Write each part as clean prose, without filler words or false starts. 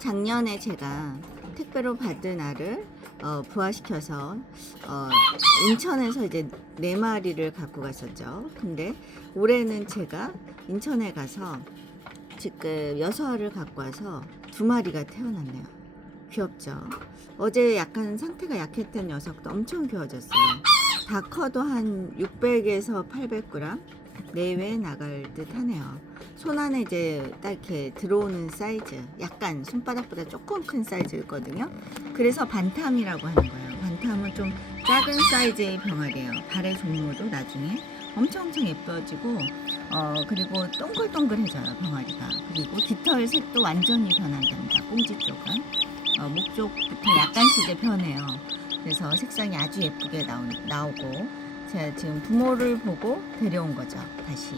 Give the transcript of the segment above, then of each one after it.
작년에 제가 택배로 받은 알을 부화시켜서 인천에서 이제 4마리를 갖고 갔었죠. 근데 올해는 제가 인천에 가서 지금 6알을 갖고 와서 2마리가 태어났네요. 귀엽죠? 어제 약간 상태가 약했던 녀석도 엄청 귀여워졌어요. 다 커도 한 600에서 800g 내외 나갈 듯 하네요. 손 안에 이제 딱 이렇게 들어오는 사이즈, 약간 손바닥보다 조금 큰 사이즈거든요. 그래서 반탐이라고 하는 거예요. 반탐은 좀 작은 사이즈의 병아리예요. 발의 종모도 나중에 엄청 예뻐지고 그리고 동글동글해져요, 병아리가. 그리고 깃털 색도 완전히 변한답니다. 꽁지 쪽은 목 쪽부터 약간씩 이제 변해요. 그래서 색상이 아주 예쁘게 나오고 제가 지금 부모를 보고 데려온 거죠, 다시.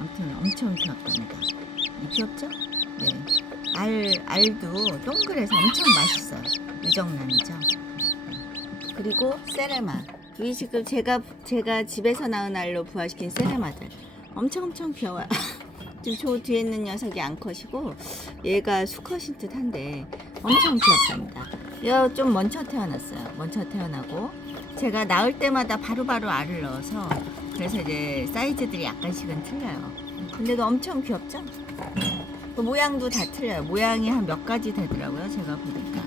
아무튼 엄청 귀엽답니다. 귀엽죠? 네. 알도 동글해서 엄청 맛있어요. 유정란이죠. 그리고 세레마. 이 지금 제가 집에서 낳은 알로 부화시킨 세레마들. 엄청 귀여워요. 지금 저 뒤에 있는 녀석이 암컷이고 얘가 수컷인 듯 한데 엄청 귀엽답니다. 얘가 좀 먼저 태어났어요. 먼저 태어나고 제가 낳을 때마다 바로바로 알을 넣어서 그래서 이제 사이즈들이 약간씩은 틀려요. 근데도 엄청 귀엽죠? 그 모양도 다 틀려요. 모양이 한 몇 가지 되더라고요, 제가 보니까.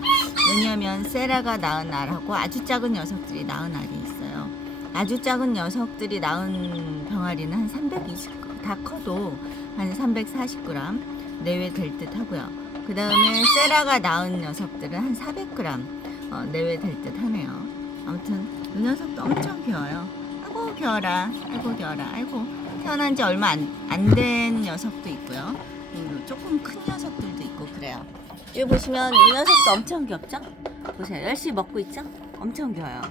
왜냐하면 세라가 낳은 알하고 아주 작은 녀석들이 낳은 알이 있어요. 아주 작은 녀석들이 낳은 병아리는 한 320g, 다 커도 한 340g 내외 될 듯 하고요. 그 다음에 세라가 낳은 녀석들은 한 400g 내외 될 듯 하네요. 아무튼 이 녀석도 엄청 귀여워요. 아이고 귀여워라, 아이고 귀여워라, 아이고. 태어난 지 얼마 안 된 녀석도 있고요. 그리고 조금 큰 녀석들도 있고 그래요. 여기 보시면 이 녀석도 엄청 귀엽죠? 보세요, 열심히 먹고 있죠? 엄청 귀여워요.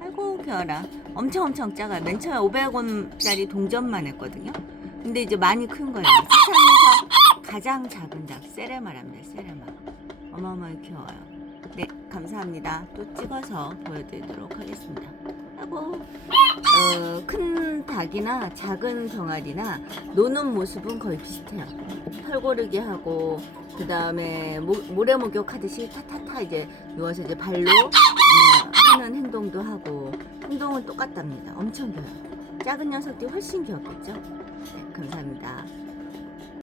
아이고 귀여워라. 엄청 작아요. 맨 처음에 500원짜리 동전만 했거든요. 근데 이제 많이 큰 거예요. 세상에서 가장 작은 닭 세레마랍니다. 세레마. 어마어마하게 귀여워요. 네, 감사합니다. 또 찍어서 보여드리도록 하겠습니다. 하고 큰 닭이나 작은 병아리나 노는 모습은 거의 비슷해요. 털고르기 하고 그 다음에 모래 목욕하듯이 타타타 이제 누워서 이제 발로 하는 행동도 하고 행동은 똑같답니다. 엄청 귀여워요. 작은 녀석들이 훨씬 귀엽겠죠? 네, 감사합니다.